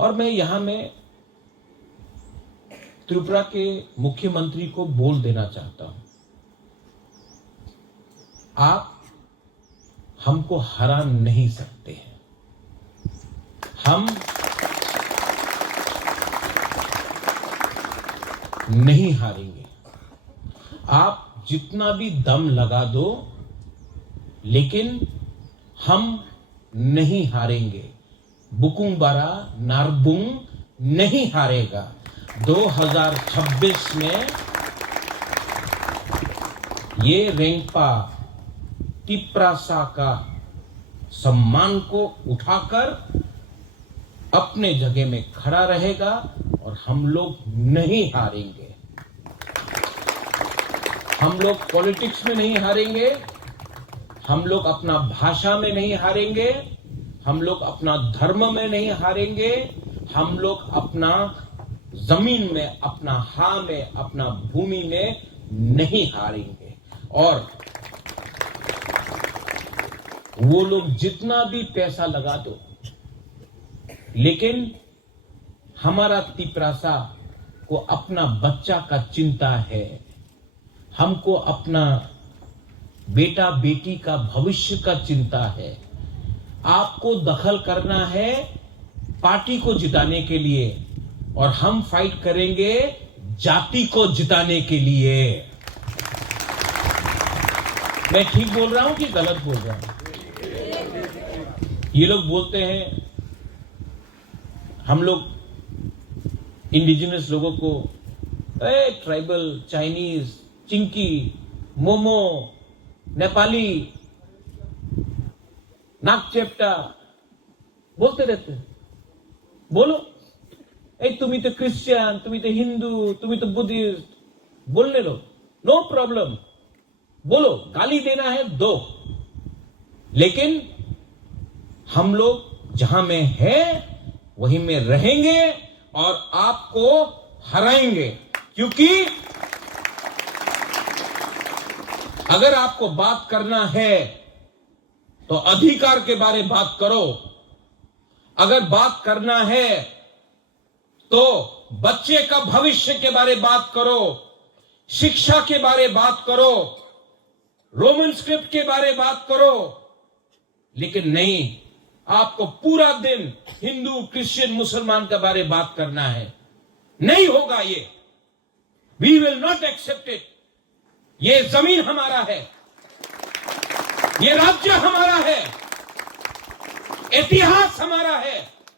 और मैं यहां में त्रिपुरा के मुख्यमंत्री को बोल देना चाहता हूं, आप हमको हरा नहीं सकते हैं। हम नहीं हारेंगे। आप जितना भी दम लगा दो, लेकिन हम नहीं हारेंगे। बुकुंग बारा नारबुंग नहीं हारेगा। 2026 में ये रेंगपा तिप्रासा का सम्मान को उठाकर अपने जगह में खड़ा रहेगा और हम लोग नहीं हारेंगे। हम लोग पॉलिटिक्स में नहीं हारेंगे, हम लोग अपना भाषा में नहीं हारेंगे, हम लोग अपना धर्म में नहीं हारेंगे, हम लोग अपना जमीन में, अपना हां में, अपना भूमि में नहीं हारेंगे। और वो लोग जितना भी पैसा लगा दो, लेकिन हमारा तिप्रासा को अपना बच्चा का चिंता है, हमको अपना बेटा बेटी का भविष्य का चिंता है। आपको दखल करना है पार्टी को जिताने के लिए और हम फाइट करेंगे जाति को जिताने के लिए। मैं ठीक बोल रहा हूं कि गलत बोल रहा हूं? ये लोग बोलते हैं, हम लोग इंडिजिनस लोगों को ट्राइबल, चाइनीज, चिंकी, मोमो, नेपाली, नाकचेप्टा बोलते रहते हैं। बोलो, तुम्हें तो क्रिश्चियन, तुम्हें तो हिंदू, तुम्हें तो बुद्धिस्ट, बोलने लो, नो प्रॉब्लम, बोलो, गाली देना है दो, लेकिन हम लोग जहां में है वहीं में रहेंगे और आपको हराएंगे। क्योंकि अगर आपको बात करना है तो अधिकार के बारे बात करो, अगर बात करना है तो बच्चे का भविष्य के बारे बात करो, शिक्षा के बारे बात करो, रोमन स्क्रिप्ट के बारे बात करो। लेकिन नहीं, आपको पूरा दिन हिंदू, क्रिश्चियन, मुसलमान के बारे बात करना है। नहीं होगा ये। We will not accept it. ये जमीन हमारा है, ये राज्य हमारा है, इतिहास हमारा है,